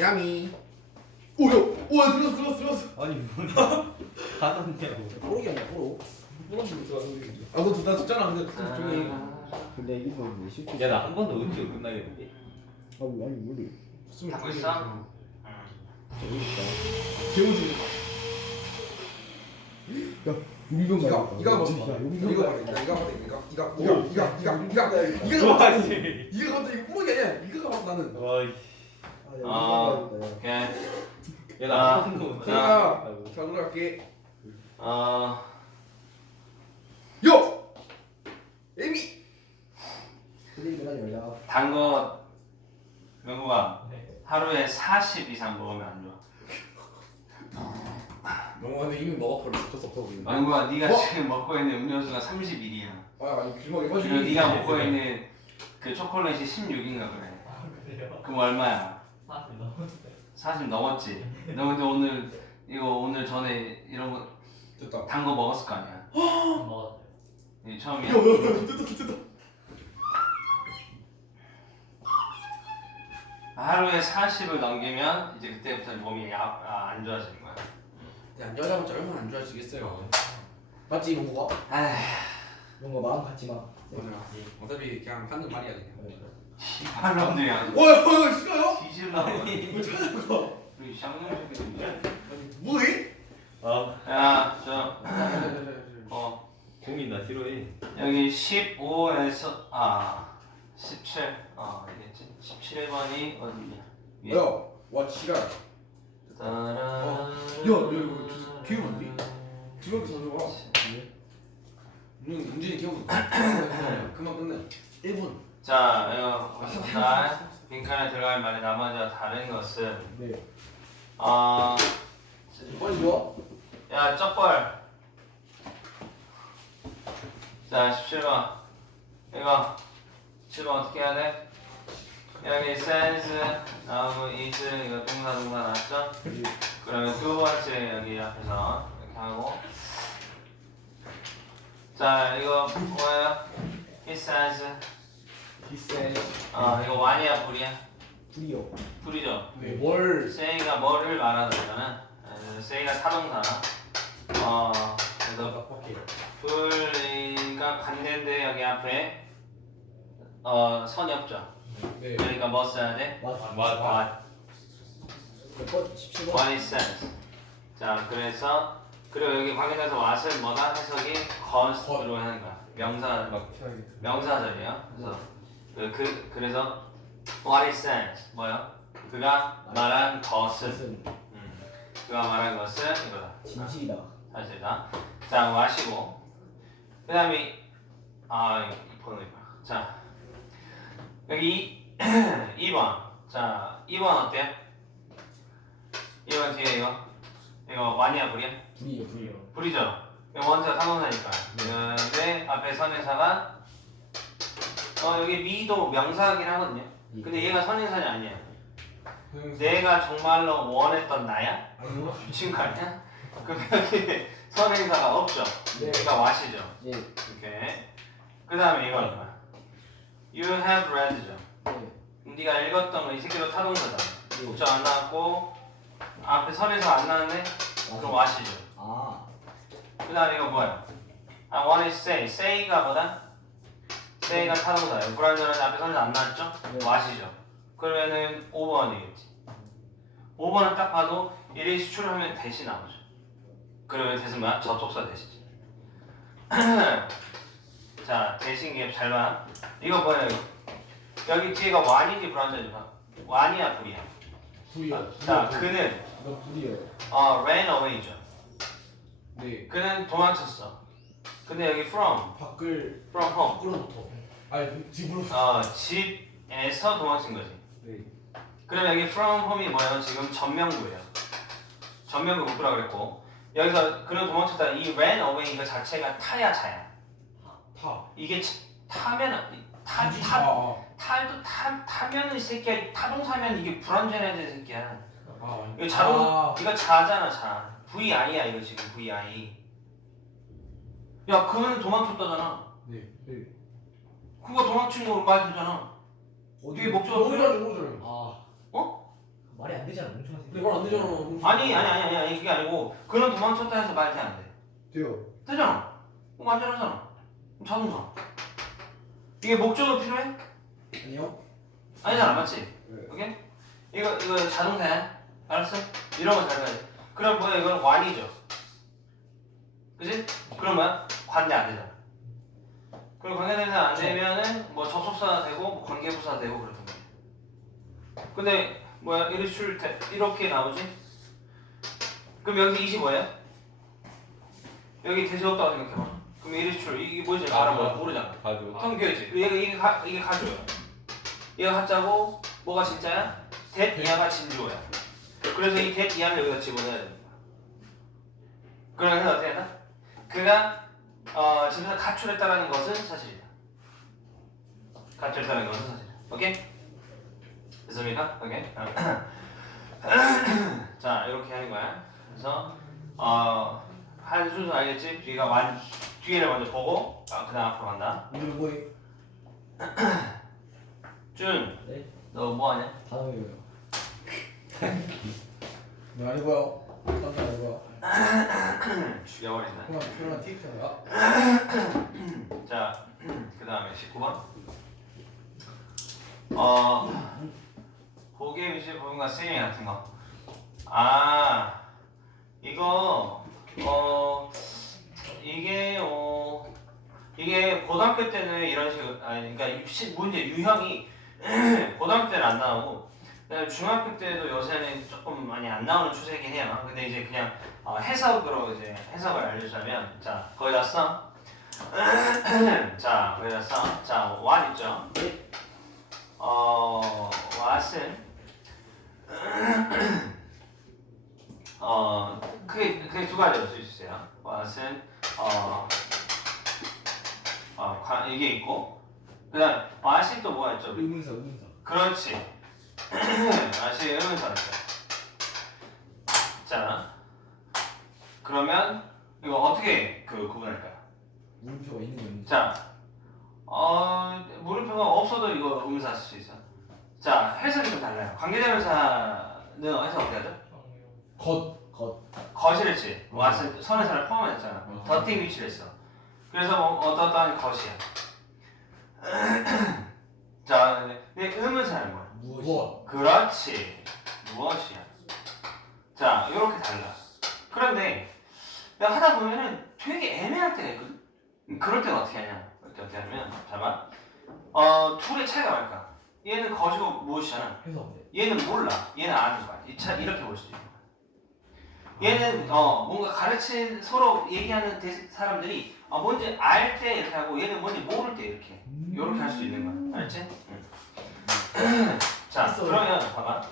야미. 오야, 우와 들었어 들었어 들었어. 아니 뭐야 받았냐고 뽀록이 아니야 뽀록. 뽀록이 좋아 소리. 아너 나 듣잖아 근데 조용히. 근데 이거 뭐 실수 야 나 한 번도 은지가 끝나겠는데 아 아니 우리 숨을 하고 크게 있어? 재밌다 개우지. 용병 가야겠다. 이가 뭐 진짜 용병 이거 가야겠다. 봐라 이가 봐라 이가 이가 이가 이가 이가 이가 이가 봐. 이가 갑자기 구멍이 아니야. 이가 봐 나는. 아, 야, 아. 야. 오케이. 야나 아, 한 번도 자, 자 올라갈게. 어, 요. 에미. 이거 단거 명구가 하루에 40 이상 먹으면 안 좋아. 영화는 이미 먹어버려. 어쩔 수 없어 지금. 명구가 네가 어? 지금 먹고 있는 음료수가 31이야. 아 아니 귀먹이 그리고 빠지고. 네가 먹고 있는 그 초콜릿이 16인가 그래. 그럼 얼마야? 40 넘었지. 너 근데 오늘 이거 오늘 전에 이런 거 됐다. 단 거 먹었을 거 아니야? 먹었어요. 이게 처음이야. 야야야 됐다 됐다. 하루에 40을 넘기면 이제 그때부터 몸이 야, 아, 안거 야. 야 여자분자 얼마나 안 좋아지겠어요. 맞지 이거 뭐가? 아휴, 이런 거 마음 갖지 마 맞아. 어차피 그냥 하는 말이야 그냥. 씨발놈들이 아주 어야 어야 싫어요? 뒤질라. 뭐 찾아가? 우리 쌍놈 새끼들. 뭐해? 아 야, 저, 어, 공이 나 싫어해 여기 15에서, 아, 17, 어, 이게 17번이 어디냐? 야, 와 지랄. 어. 야, 야, 이거 기회 맞니? 두명 더 줘봐. 응, 은진이 기억. 그만 끝내. 1분. 자, 이거 보겠습니다. 빈칸에 들어갈 말이 나머지와 다른 것은, 네 어, 빨리 줘 야, 쩍벌. 자, 17번. 이거, 17번 어떻게 해야 돼? 여기 says, 나오고 is, 이거 동사 동사 나왔죠? 그러면 두 번째 여기 앞에서 이렇게 하고. 자, 이거 뭐예요? He says. 비세. 어, 이거 완이야, 불이야? 불이요 불이죠? 네. 뭘? say가 뭐를 말하는 거잖아. 어, say가 타동사. 어, 그래서 불이가 반대인데 여기 앞에 어 선이 없죠. 네. 그러니까 뭐 써야 돼? 맞 what what 몇번 17번 what it says. 자 그래서 그리고 여기 확인해서 what을 뭐다 해석이 cause로 하는 거야. 명사 명사절이에요. 그래서 그, 그 그래서 what it says 뭐요? 그가 말한 것은 무슨 음, 그가 말한 것은 이거다. 진실이다 사실이다. 자, 마시고. 그 다음에, 아, 이 번호 이거. 자, 여기 2번. 자, 2번 어때요? 2번 뒤에 이거. 이거 완이야, 불이야? 불이요 불이요 불이죠? 이거 먼저 타동사니까. 근데 앞에 선행사가, 어, 여기 미도 명사이긴 하거든요. 근데 얘가 선행사이 아니야. 내가 정말로 원했던 나야? 아니요. 미친 거 아니야? 그럼 여기 선행사가 없죠. 네 그러니까 와시죠. 예. 이렇게. 그 다음에 이거는 뭐야? You have read죠. 네. 네가 읽었던 거 이 새끼도 타동사잖아. 네. 목적 안 나왔고 앞에 선에서 안 나왔네? 그럼 와시죠. 아 그 다음에 이거 뭐야? I want to say. say가 뭐다? say가 타동사예요. 불안전한 앞에 선에서 안 나왔죠? 네. 와시죠. 그러면은 5번이겠지. 5번을 딱 봐도 1의 수출하면 대시 나오죠. 그러면 대신 뭐야? 접속사 대시지. 자, 대신 게잘 봐. 이거 뭐야, 이거? 여기 뒤에가 완이지 불안전이지? 완이야, 불이야? 불이요. 자, 그는 너 불이요 어, ran away죠. 네. 그는 도망쳤어. 근데 여기 from, 밖을 from home. 밖으로부터. 아니 집으로. 어, 집에서 도망친 거지. 네. 그럼 여기 from home이 뭐예요? 지금 전명구예요. 전명구 문구라 그랬고 여기서 그는 도망쳤다. 이 ran away 이거 자체가 타야 자야. 타. 이게 치- 타면 타, 아, 타, 아. 타도 타, 타면은 이 새끼야 타동사면 이게 불안전해야 돼 새끼야. 아. 이거 자동 아. 이거 자잖아 자. VI야 이거 지금 VI. 야 그는 도망쳤다잖아. 네. 네. 그거 도망친 거말 되잖아. 뒤에 목적어 너무 잘해 너무 잘해 아. 어? 말이 안 되잖아. 멍청한 새끼. 근데 말안 되잖아 아니 아니 아니 아니 아니 그게 아니고 그는 도망쳤다 해서 말이 안 돼. 돼요 되잖아. 어, 완전 하잖아. 그럼 자동사. 이게 목적어 필요해? 아니요 아니잖아, 맞지? 네. 오케이? 이거 이거 자동사야. 알았어? 이런 거 잘 봐야 돼. 그럼 뭐야? 이건 완이죠. 그지? 그럼 뭐야? 관대 안 되잖아. 그럼 관계대명사 안 되면은 뭐 접속사 되고 뭐 관계부사 되고 그렇단 말이야. 근데 뭐야? 일출 대- 이렇게 나오지? 그럼 여기 25예요? 여기 대지없다고 생각해봐. 그럼 일출 이게 뭐지? 뭐야? 모르잖아. 가지고. 통교지. 얘가 이게 가 이게 가줘요. 얘가 가짜고 뭐가 진짜야? 대 이하가 진주야. 그래서 이 대 이하를 여기다 집어넣어야 됩니다. 그러면 어떻게 하나? 그가 어 집에서 가출했다라는 것은 사실이다. 가출했다는 것은 사실이다. 오케이? 됐습니까? 오케이. 자 이렇게 하는 거야. 그래서 어한 순서 알겠지? 뒤가 완 뒤를 먼저 보고 아, 그다음 앞으로 간다. 뭐해 준, 네. 너 뭐 하냐? 단어 외워요. 너 아니고요 딴거 아니고요 죽여버린다. 그만 그만 틱톡이야 자, 그 다음에 19번. 어, 보기에 위치 부분과 쓰임 같은 거. 아, 이거, 어, 이게, 어, 이게 고등학교 때는 이런 식으로, 아니, 그러니까 유- 문제 유형이 고등학교 때는 안 나오고, 그다음에 중학교 때도 요새는 조금 많이 안 나오는 추세긴 해요. 근데 이제 그냥 어, 해석으로 이제 해석을 알려주자면, 자, 거기다 써. 자, 거기다 써. 자, what 있죠? 어, what은 어, 크게 크게 두 가지로 쓸 수 있어요. what은 어, 어, 관- 이게 있고, 그다음 what이 또 뭐가 있죠? 의문사 의문사. 그렇지. What이 의문사죠. 자, 그러면 이거 어떻게 그 구분할까요? 물음표가 있는 거 있는 거. 자, 어, 물음표가 없어도 이거 의문사 쓸 수 있어. 자, 해석이 좀 달라요. 관계대명사는 해석 어떻게 하죠? 겉 겉. 거실했지. 와서 선행사를 포함했잖아. 음. 더팅 위치를 했어. 그래서 뭐 어떠한 것이야. 자, 근데 의문사는 뭐야? 무엇이? 뭐 그렇지. 무엇이야? 자, 이렇게 달라. 그런데 내가 하다 보면은 되게 애매할 때가 있거든. 음, 그럴 때는 어떻게 하냐? 그럴 때 어떻게 하냐면, 잠깐만. 어, 둘의 차이가 뭘까? 얘는 거지고 무엇이잖아. 해서. 얘는 몰라. 얘는 아는 거야. 이 차, 이렇게 볼 수도 있는 거야. 얘는 어 뭔가 가르친 서로 얘기하는 대- 사람들이 어, 뭔지 알 때 이렇게 하고 얘는 뭔지 모를 때 이렇게 이렇게 할 수 있는 거야. 알지? 응. 자. 그러면 봐봐.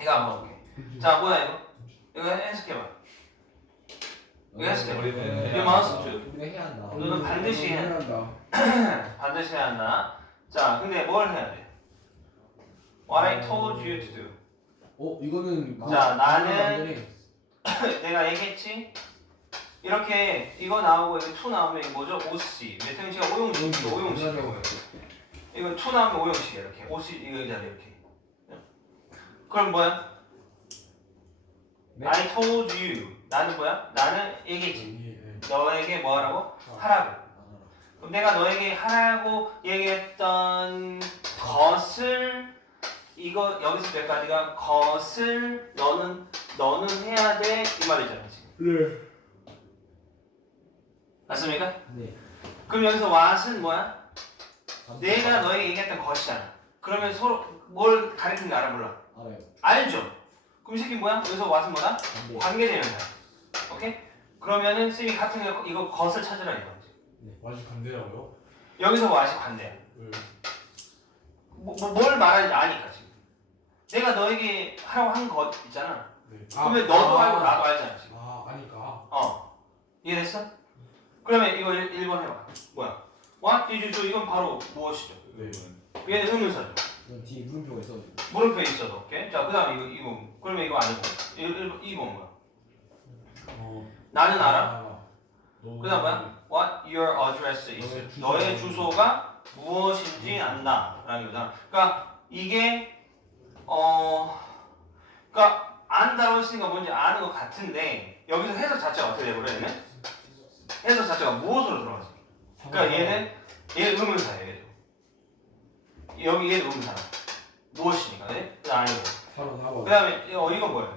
이거 한번 볼게. 자 뭐야 이거? 이거 해석해봐. 이거 해석해봐. 우리는 이거 마우스 줄. 우리가 해야 한다. 너는 반드시 해. 한다 반드시 해야 한다. 자 근데 뭘 해야 돼? What I told you to do. 어 이거는 자, 나는-. 내가 얘기했지? 이렇게 이거 나오고 이거 투 나오면 이거 뭐죠? 오씨. 메테오시가 오용식, 오용식. 이거 투 나오면 오용식이야 이렇게. 오씨 이거 자리 이렇게. 그럼 뭐야? 네. I told you. 나는 뭐야? 나는 얘기했지. 예, 너에게 뭐 하라고? 하라고. 그럼 내가 너에게 하라고 얘기했던 것을 이거 여기서 몇 가지가 것을 너는 너는 해야 돼 이 말이잖아 지금. 네. 맞습니까? 네. 그럼 여기서 what은 뭐야? 내가 너에게 얘기했던 것이잖아. 그러면 서로 뭘 가리키는 지 알아 몰라? 알아요. 알죠? 그럼 이 새끼 뭐야? 여기서 what은 뭐다? 반대. 관계대명사. 오케이? 그러면은 쌤이 같은 거 이거 것을 찾으라 이거지. 맛이 반대라고요? 여기서 what이 관대야. 네. 뭐, 뭐, 뭘 말하는지 아니까 지금. 내가 너에게 하라고 한 것 있잖아. 네. 그러면 너도 알고 나도 알잖아 지금. 아 아니까 어. 이해됐어? 그러면 이거 1, 번 해봐. 뭐야? What did you do? 이건 바로 무엇이죠? 네. 얘는 의문사죠. 이건 뒤에 물음표가 있어가지고. 물음표 있어도. 오케이? 자, 그 다음 이거, 이거. 그러면 이거 아니고. 1, 2번 뭐야? 어 나는 알아? 알아 그 다음 뭐야? What your address is. 너의 주소. 너의 주소가 무엇인지 안다 라는 거잖아. 그러니까 이게 어 그러니까 안다고 했으니까 뭔지 아는 것 같은데 여기서 해석 자체가 어떻게 얘는? 해석 자체가 무엇으로 들어가지? 그러니까 얘는 얘 의문사예요. 얘도. 여기 얘도 의문사야. 무엇이니까, 네? 그 아니고. 4번 4번. 그 다음에 어 이건 뭐야?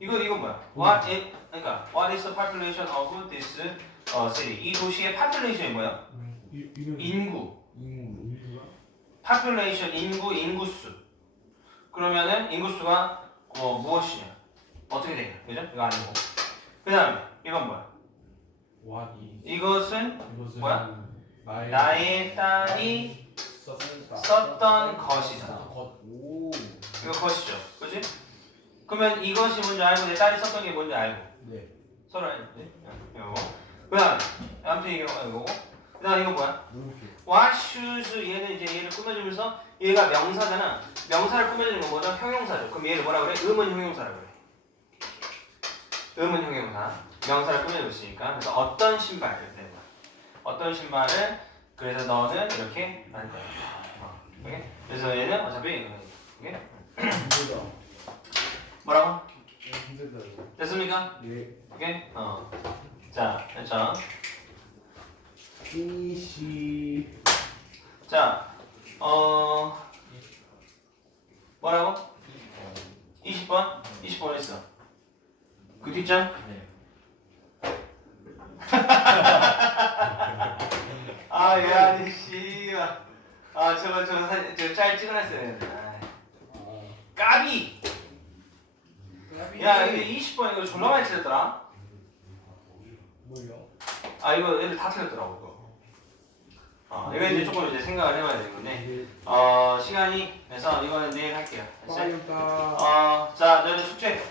이거 이건 뭐야? What is 그러니까 What is the population of this 어, city? 이 도시의 population이 뭐야? 인구. 인구가 population 인구 인구수. 그러면은 인구수가 어, 무엇이냐? 어떻게 되냐? 그죠? 이거 아니고. 그 다음에 이건 뭐야? 와 이 이것은 이것은 뭐야? 나의 나의 딸이 썼다. 썼던 것이잖아. 것. 오. 이거 것이죠. 그지? 그러면 이것이 뭔지 알고 내 딸이 썼던 게 뭔지 알고 네. 서로 알지? 이거. 그 다음에 아무튼 이거 이거고. 그 다음에 이거 뭐야? 물음표. What shoes 얘는 이제 얘를 꾸며주면서 얘가 명사잖아. 명사를 꾸며주는 건 뭐죠? 형용사죠. 그럼 얘를 뭐라 그래? 의문 형용사라고 그래. 의문 형용사. 명사를 꾸며주고 있으니까. 그래서 어떤 신발 이렇게 되는 거야. 어떤 신발을 그래서 너는 이렇게 할 거야. 어, 오케이? 그래서 얘는 어차피 오케이? 뭐라고? 됐습니까? 예. 오케이? 어. 자, 됐죠? 이시. 자, 어 뭐라고? 20번? 20번 했어. 그 뒷장? 네. 아, 얘 아니 씨. 아, 저거 저거 사진 저거 짤 찍어놨어야 되는데. 아이, 아. 까비. 야, 이게 20번 이거 졸라 많이 틀렸더라. 뭘요? 아, 이거 애들 다 틀렸더라고 이거. 어, 이거 이제 조금 이제 생각을 해봐야 되는 건데. 네. 어, 시간이 그래서 이거는 내일 할게요. 알았지? 빠이다. 어, 자, 너희들 숙제.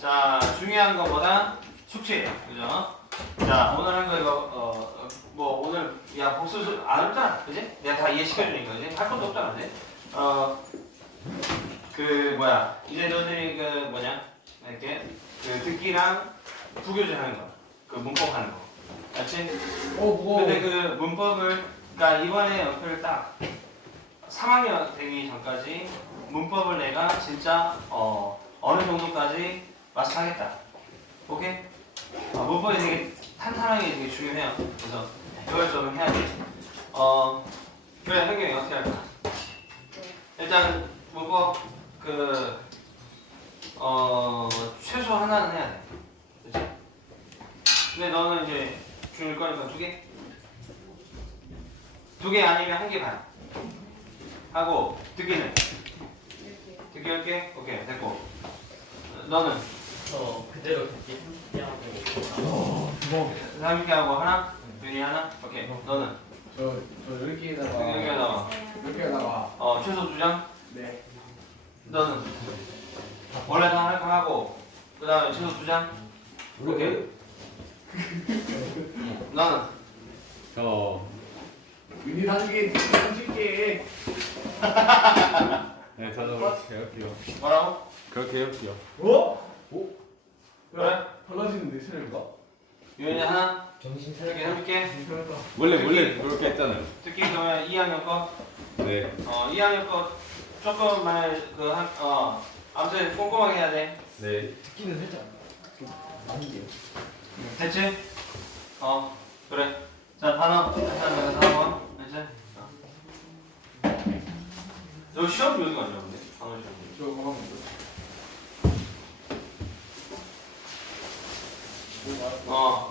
자, 중요한 것보다 숙제예요. 그죠? 자, 오늘 한 거 이거, 어, 어, 뭐, 오늘, 야, 복수 수- 안 없잖아. 그지? 내가 다 이해시켜주니까, 그지? 할 것도 없잖아, 그지? 어, 그, 뭐야. 이제 너희들이 그, 뭐냐. 이렇게, 그, 듣기랑 부교재 하는 거. 그, 문법 하는 거. 알지? 어 무거워. 근데 그 문법을 그러니까 이번에 연표를 딱 3학년 되기 전까지 문법을 내가 진짜 어 어느 정도까지 마스터하겠다. 오케이? 어, 문법이 되게 탄탄하게 되게 중요해요. 그래서 이걸 좀 해야 돼. 어 그래 현경이 어떻게 할까? 일단 문법 그 어, 최소 하나는 해야 돼. 그치? 근데 너는 이제 줄 거니까 두 개? 두 개 아니면 한 개 반. 하고 듣기는? 듣기 할 개? 오케이 됐고. 너는? 저 그대로 듣기 함께 하고 어 하고 하나? 윤이 하나? 오케이. 너는? 저 저 여기에다가 여기 하다가 여기에다가 어 최소 두 장? 네. 너는? 원래 다할거 하고 그 다음에 최소 두 장? 오케이. 너는? 저 윤희 한개 30개. 네, 저도 그렇게 할게요. 뭐라고? 그렇게 할게요. 어? 오? 그래? 달라지는데 체력가? 윤이 하나? 정신 듣기 차려 한 개? 괜찮다. 원래 원래 그렇게 했잖아요. 듣기 그러면 2학년 거? 네. 어, 2학년 거 조금만 그 한, 어, 아무튼 꼼꼼하게 해야 돼. 네. 듣기는 살짝 좀 많이 돼요. 됐지? 어, 그래. 자, 단어. 단어, 단어. 됐지? 어. 너 시험 여기가 아니야, 근데? 단어 시험. 저 가방 뭐죠? 어,